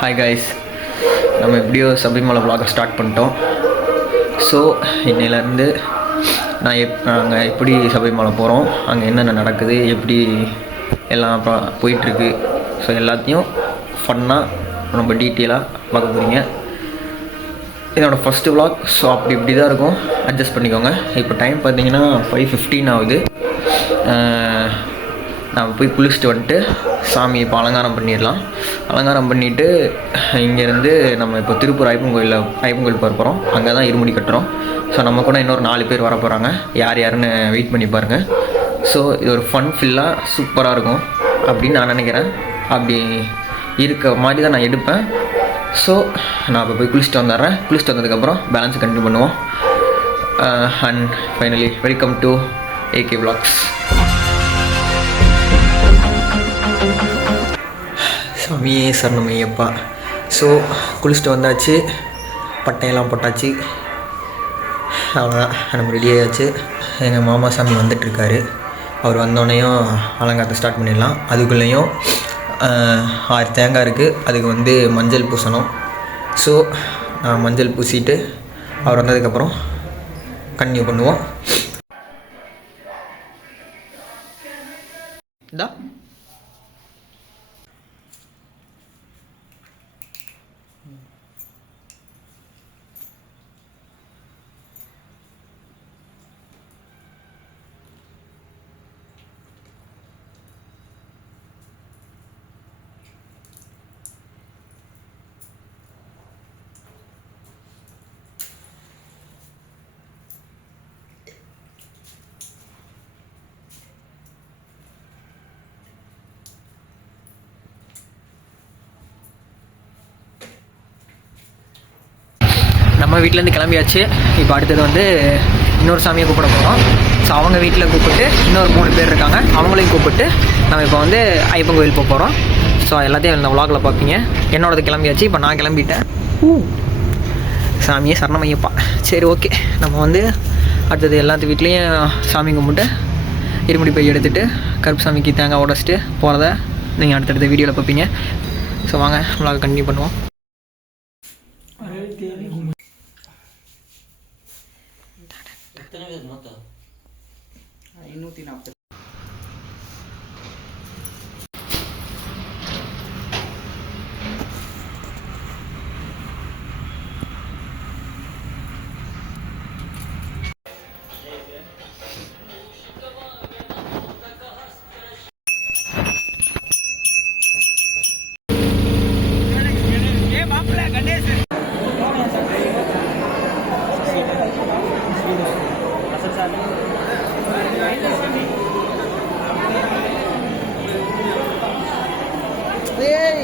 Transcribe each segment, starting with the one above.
Hi guys, நம்ம எப்படியோ Sabarimala vlog start பண்ணிட்டோம். ஸோ இன்னையிலேருந்து நாங்கள் எப்படி சபரிமலை போகிறோம், அங்கே என்னென்ன நடக்குது, எப்படி எல்லாம் போயிட்டுருக்கு, ஸோ எல்லாத்தையும் ஃபன்னாக ரொம்ப டீட்டெயிலாக பார்க்க போகிறீங்க. என்னோடய ஃபஸ்ட்டு vlog. ஸோ இப்படி தான் இருக்கும், அட்ஜஸ்ட் பண்ணிக்கோங்க. இப்போ டைம் பார்த்தீங்கன்னா 5:15 ஆகுது. நான் போய் குளிச்சுட்டு வந்துட்டு சாமி இப்போ அலங்காரம் பண்ணிடலாம். அலங்காரம் பண்ணிவிட்டு இங்கேருந்து நம்ம இப்போ திருப்பூர் ஐயப்பன் கோயில் போக போகிறோம். அங்கே தான் இருமுடி கட்டுறோம். ஸோ நம்ம கூட இன்னொரு 4 பேர் வர போகிறாங்க. யாருன்னு வெயிட் பண்ணி பாருங்கள். ஸோ இது ஒரு ஃபன் ஃபில்லாக சூப்பராக இருக்கும் அப்படின்னு நான் நினைக்கிறேன். அப்படி இருக்க மாதிரி தான் நான் எடுப்பேன். ஸோ நான் இப்போ போய் குளிச்சுட்டு வந்துடுறேன். குளிச்சுட்டு வந்ததுக்கப்புறம் பேலன்ஸ் கண்டினியூ பண்ணுவோம். And finally welcome to AK Vlogs. சாமியே சரணமையப்பா. ஸோ குளிச்சுட்டு வந்தாச்சு, பட்டையெல்லாம் போட்டாச்சு, அவ்வளோதான், நம்ம ரெடி ஆயாச்சு. எங்கள் மாமா சாமி வந்துட்டுருக்காரு. அவர் வந்தோடனையும் அலங்காரத்தை ஸ்டார்ட் பண்ணிடலாம். அதுக்குள்ளேயும் 6 தேங்காய் இருக்குது, அதுக்கு மஞ்சள் பூசணும். ஸோ மஞ்சள் பூசிட்டு அவர் வந்ததுக்கப்புறம் கன்டினியூ பண்ணுவோம். இதா நம்ம வீட்டிலேருந்து கிளம்பியாச்சு. இப்போ அடுத்தது இன்னொரு சாமியை கூப்பிட போகிறோம். ஸோ அவங்க வீட்டில் கூப்பிட்டு இன்னொரு 3 பேர் இருக்காங்க, அவங்களையும் கூப்பிட்டு நம்ம இப்போ ஐயப்பன் கோயில் போக போகிறோம். ஸோ எல்லாத்தையும் இந்த vlogல பார்ப்பீங்க. என்னோடது கிளம்பியாச்சு, இப்போ நான் கிளம்பிட்டேன். சாமியே சரணமையப்பா. சரி, ஓகே. நம்ம அடுத்தது எல்லாத்து வீட்லேயும் சாமி கும்பிட்டு இருமுடி பை எடுத்துகிட்டு கருப்பு சாமிக்கு தேங்காய் உடச்சிட்டு போகிறத நீங்கள் அடுத்தடுத்த வீடியோவில் பார்ப்பீங்க. ஸோ வாங்க vlog கண்டினியூ பண்ணுவோம். எத்தனை பேர் மொத்தம்? 540.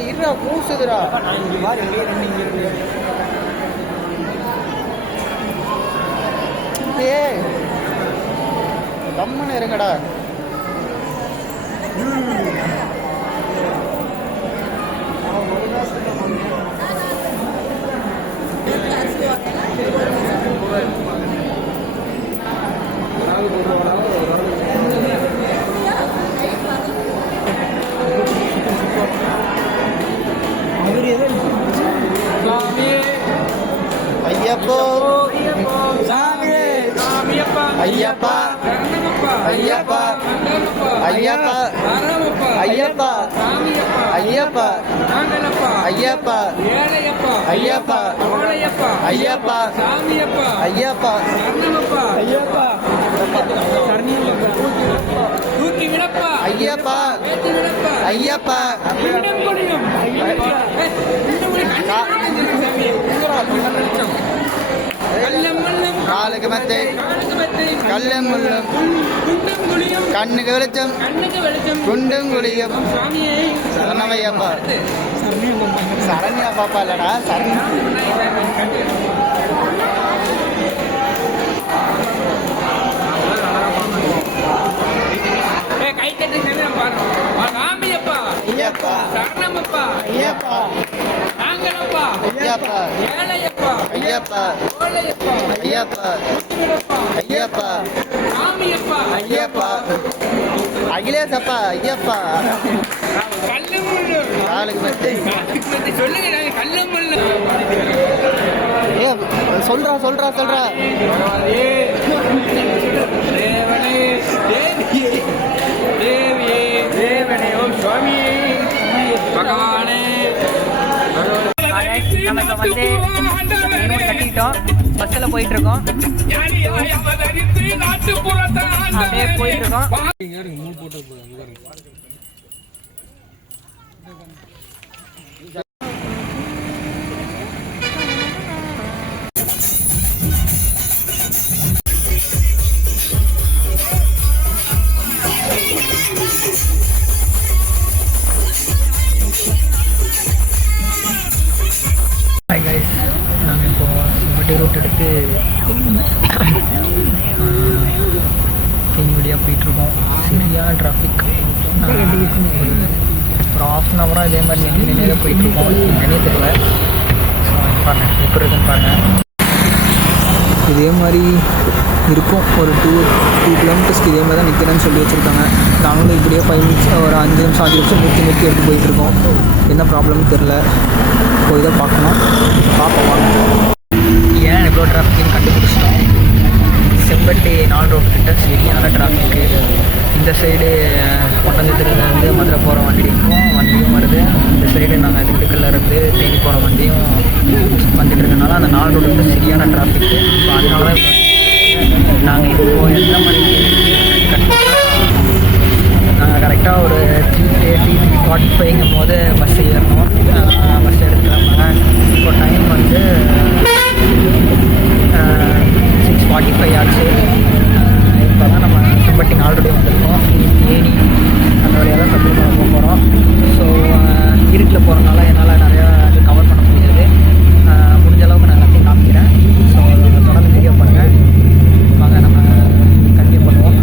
இருடா, பூசுதுடா. கம்மன்னு இருங்கடா. ஐயப்போ ஐயப்பா ஐயப்பா ஐயப்பா ஐயப்பா ஐயப்பா ஐயப்பா ஐயப்பா ஐயப்பா ஐயப்பா ஐயப்பா தூக்கி விடப்பா ஐயப்பா ஐயப்பா காலுக்கு மெத்தை கல்லும் முள்ளும் கண்ணுக்கு வெளிச்சம் குண்டும் குளியும் சரணமையப்பா. சரண்யா பாப்பா இல்லடா, சரண். ஐயப்பா சரணமப்பா ஐயப்பா நாங்களப்பா ஐயப்பா ஏழையப்பா ஐயப்பா ஓலையப்பா ஐயப்பா ஐயப்பா சாமியப்பா ஐயப்பா அகிலேசப்பா ஐயப்பா சொல்றா தேவனே ஓம் சுவாமி பகவானே. நம்ம இப்போ வந்து கட்டிட்டோம், பஸ்ஸில் போயிட்டுருக்கோம், அப்படியே போயிட்டுருக்கோம். நாங்கள் இப்போ செம்பட்டி ரூட் எடுத்து தேனி வழியாக போயிட்டுருக்கோம். சரியாக டிராஃபிக். ஒரு ஆஃப் அன் ஹவராக இதே மாதிரி நின்று போயிட்டுருக்கோம். என்னன்னே தெரியல. ஸோ பாருங்கள் எப்படி இருக்குன்னு பாருங்கள். இதே மாதிரி இருக்கும். ஒரு 2 கிலோமீட்டர்ஸ்க்கு இதே மாதிரி தான் நிற்கிறேன்னு சொல்லி வச்சுருக்காங்க. நாங்களும் இப்படியே 5 மினிட்ஸ் ஒரு 5 நிமிஷம் 5 நிமிஷம் நிறுத்தி எடுத்து போயிட்டுருக்கோம். என்ன ப்ராப்ளம்னு தெரில. போய் தான் பார்க்கணும். பார்ப்போம் வாங்க. ஏன் இவ்வளோ டிராஃபிக்னு கண்டுபிடிச்சிட்டோம். செம்பட்டி 4 ரோடு கிட்ட சரியான டிராஃபிக்கு. இந்த சைடு ஒட்டஞ்சத்திலேருந்து மதுரை போகிற வண்டியும் வருது. இந்த சைடு நாங்கள் திண்டுக்கல்லேருந்து தேனி போகிற வண்டியும் வந்துட்டு இருக்கனால அந்த 4 ரோடு கிட்ட சரியான டிராஃபிக்கு. ஸோ அதனால தான் நாங்கள் இப்போது எந்த மணிக்கு நாங்கள் கரெக்டாக ஒரு 3:45 போது பஸ் ஏறணும். பஸ் எடுத்துக்கிறாங்க. இப்போ டைம் வந்து 6:45 ஆச்சு. இப்போ தான் நம்ம செம்பட்டி ஆல்ரெடி வந்திருக்கோம். தேனி அந்த வழியாக தான் சப்ளை பண்ண போகிறோம். ஸோ இருட்டில் போகிறனால என்னால் நிறையா இது கவர் பண்ண முடியாது. முடிஞ்ச அளவுக்கு நான் எல்லாத்தையும் காமிக்கிறேன். ஸோ தொடர்ந்து வீடியோ பண்ணுங்கள். வாங்க நம்ம கண்டினியூ பண்ணுவோம்.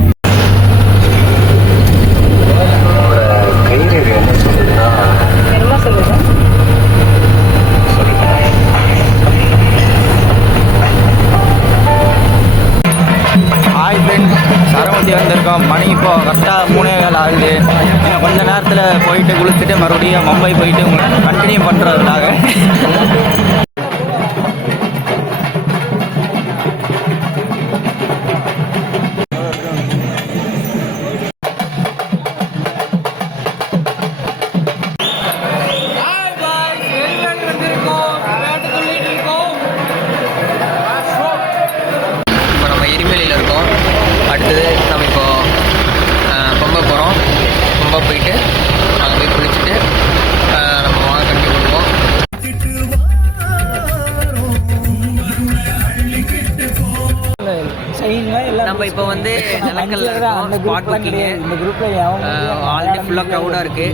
சரவத்தி வந்திருக்கோம். மணி இப்போ கரெக்டாக 3:15 ஆகுது. கொஞ்ச நேரத்தில் போயிட்டு குளிச்சுட்டு மறுபடியும் மும்பை போயிட்டு கண்டினியூ பண்ணுறதுக்காக போயிட்டு அங்கே போய் குளிச்சுட்டு நம்ம வாங்க கட்டி கொடுப்போம். நம்ம இப்போ வந்து நிலக்கல்ல இருக்கோம். Spot booking. இந்த குரூப்பில் ஆல்ரெடி ஃபுல்லாக க்ரௌடாக இருக்குது.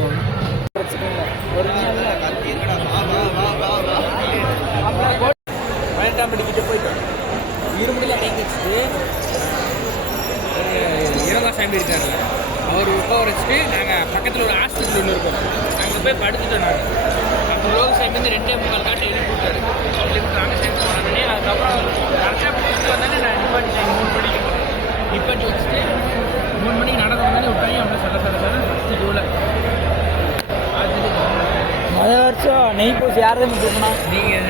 இறங்கா சாமி இருக்காரு. அவர் உட்கார வச்சுட்டு நாங்கள் பக்கத்தில் ஒரு ஹாஸ்பிட்டல் ஒன்று இருக்கோம். அங்கே போய் படுத்துட்டோம். நாங்கள் அந்த லோக சாமி வந்து 2:45 காட்டு எழுதி கொடுத்தாரு. நாங்கள் சேர்ந்து போனோடனே அதுக்கப்புறம் கரெக்டாக பிடிச்சிட்டு வந்தானே நான் நிப்பாட்டிட்டேன். 3 மணிக்கு நிப்பாட்டி வச்சுட்டு 3 மணிக்கு நடந்து வந்தாலே விட்டாங்க. அப்படியே சொல்ல ஃபஸ்ட்டு டூவில் முதல் வருஷம் நெய் பூசி யாரும் தூக்கணும். நீங்கள்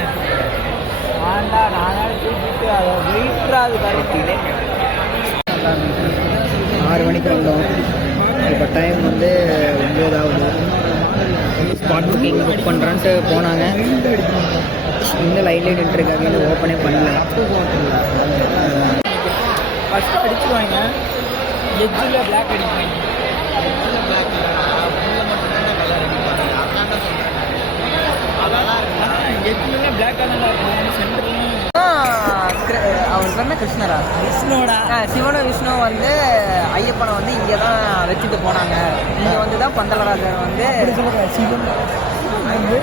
ஆண்டா நாங்கள் தூக்கிட்டு அதை வெயிட்ராது கரெக்டிலே 6 மணிக்கு வந்தோம். இப்போ டைம் வந்து 9 ஆகுது. ஸ்பாட் புக்கிங் புக் பண்ணுறான்ட்டு போனாங்க. இன்னும் லைன்லேயே நின்றுருக்காங்க. இன்னும் ஓப்பனே பண்ணல. ஃபஸ்ட்டு அடிச்சுருவாங்க. எஜ்ஜில் பிளாக் அடிப்பாங்க. எஜ்ஜில் பிளாக் எஜ்ஜில் பிளாக்காக தான் இருக்கும். சென்டர்லையும் அவர் பேர் கிருஷ்ணரா விஷ்ணுவோட சிவனும் விஷ்ணு வந்து ஐயப்பனை வந்து இங்கே தான் வச்சுட்டு போனாங்க. இங்கே வந்து தான் பந்தலராஜர் வந்து சிவன் வந்து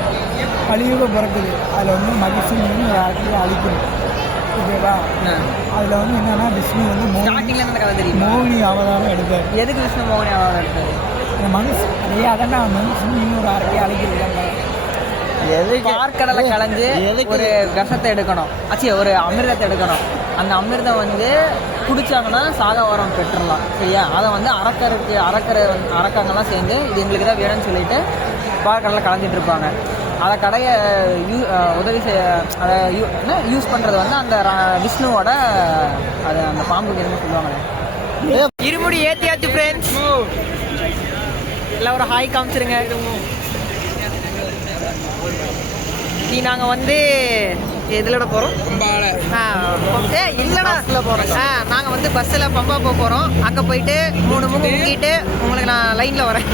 கலியுக பிறக்குது. அதில் வந்து மகிழ்ச்சின்னு ஒரு ஆட்சியில் அழிக்கணும். ஓகேவா? அதில் வந்து என்னன்னா விஷ்ணு வந்து ஸ்டார்டிங்கில் எனக்கு கதை தெரியும். மோகினி அவதாரம் எடுப்பார். எதுக்கு விஷ்ணு மோகினி அவதாரம் எடுப்பார்? இந்த மனுஷன் அதே அதான் மனுஷன் இன்னொரு ஆட்சியை அழிக்கிறாங்க. பார்க்கடலை கலைஞ்சு ஒரு விஷத்தை எடுக்கணும். ஆச்சு ஒரு அமிர்தத்தை எடுக்கணும். அந்த அமிர்தம் வந்து குடித்தாங்கன்னா சாகாவரம் பெற்றுடலாம். சரியா? அதை வந்து அரக்கங்கள்லாம் சேர்ந்து இது எங்களுக்கு தான் வேணும்னு சொல்லிட்டு பால்கடலில் கலந்துட்டு இருப்பாங்க. அதை கடையை உதவி அதை யூஸ் பண்ணுறது வந்து அந்த விஷ்ணுவோட அது அந்த பாம்புக்கு என்ன சொல்லுவாங்களே, இருமுடி ஏற்றியாச்சு ஃப்ரெண்ட்ஸ். எல்லாம் ஒரு ஹாய் காமிச்சிருங்க. நீ நாங்கள் வந்து எதில் போகிறோம்? இல்லைண்ணா போகிறோம். நாங்கள் வந்து பஸ்ஸில் பம்பா போக போகிறோம். அங்கே போயிட்டு 3 முங்கிட்டு உங்களுக்கு நான் லைனில் வரேன்.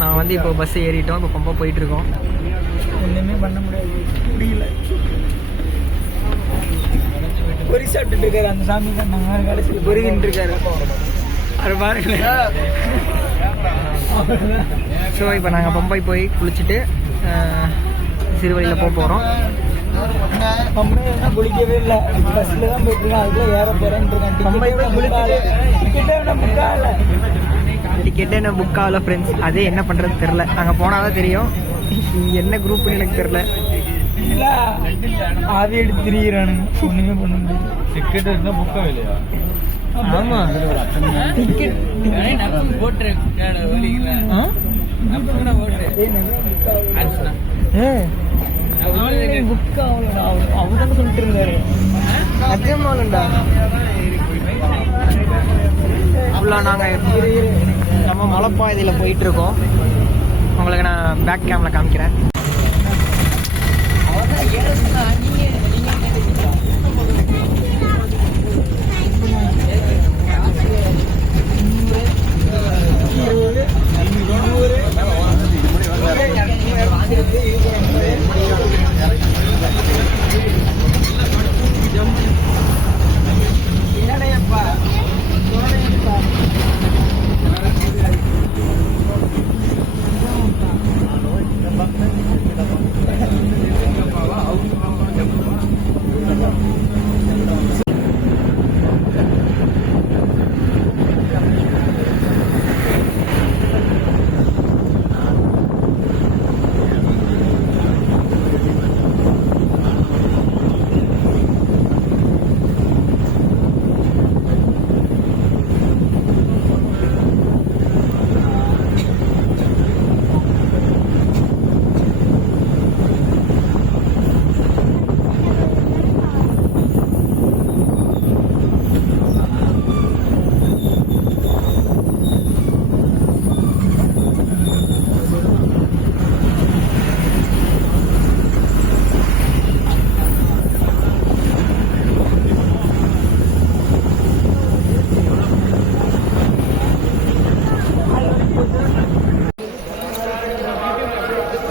நான் வந்து இப்போ பஸ் ஏறிட்டோம். இப்போ பம்பா போயிட்டுருக்கோம். ஒன்றுமே பண்ண முடியல. பொறி சாப்பிட்டு இருக்காரு அந்த சாமி தான். நாங்கள் கடைசியில் பொறிகிட்டு இருக்காரு. அது பாருங்க. ஸோ இப்போ நாங்கள் பம்பாய் போய் குளிச்சுட்டு சிறுவழியில் போக போகிறோம். பம்பை என்ன குளிக்கவே இல்லை, பஸ்ஸில் தான் போயிட்டுருக்கேன். அதுக்குள்ளே ஏற போகிறேன்னு இருக்கேன். பம்பை போய் குளிச்சுட்டு டிக்கெட்டே என்ன புக் ஆகலை ஃப்ரெண்ட்ஸ். அதே என்ன பண்ணுறது தெரில. அங்கே போனால் தான் தெரியும். என்ன குரூப்னு எனக்கு தெரில. ஆவி எடுத்து திரிகிறானுங்க. ஒன்றுமே பண்ண முடியும். டிக்கெட் இருந்தால் புக்காக இல்லையா? ஆமாம், டிக்கெட் போட்டுரு. புக் ஆகலடா. அவங்க தான் சொல்லிட்டு இருந்தாரு. அஜமாலுண்டா ஃபுல்லாக நாங்கள் நம்ம மலைப்பாதையில் போயிட்டுருக்கோம். உங்களுக்கு நான் பேக் கேமில் காமிக்கிறேன்.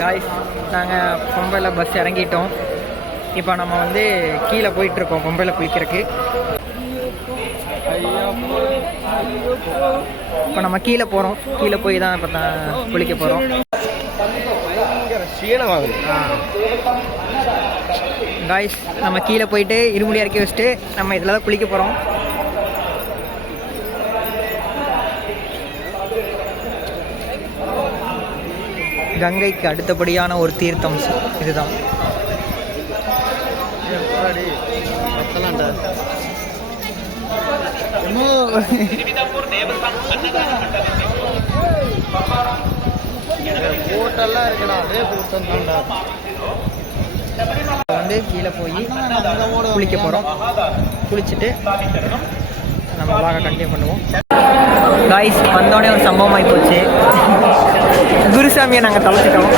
காய்ஸ், நாங்கள் பம்பையில் பஸ் இறங்கிட்டோம். இப்போ நம்ம வந்து கீழே போயிட்டுருக்கோம் பம்பையில் குளிக்கிறதுக்கு. இப்போ நம்ம கீழே போகிறோம். கீழே போய் தான் இப்போ குளிக்க போகிறோம். காய்ஸ், நம்ம கீழே போயிட்டு இருமுடி இறக்கி வச்சுட்டு நம்ம இதில் தான் குளிக்க போகிறோம். கங்கைக்கு அடுத்தபடியான ஒரு தீர்த்தம் இதுதான். வந்து கீழே போய் குளிக்க போகிறோம். குளிச்சுட்டு நம்ம vlog கண்டினியூ பண்ணுவோம். காய்ஸ், வந்தோடனே ஒரு சம்பவம் ஆகி போச்சு. குருசாமியை நாங்கள் தொலைச்சிட்டோம்.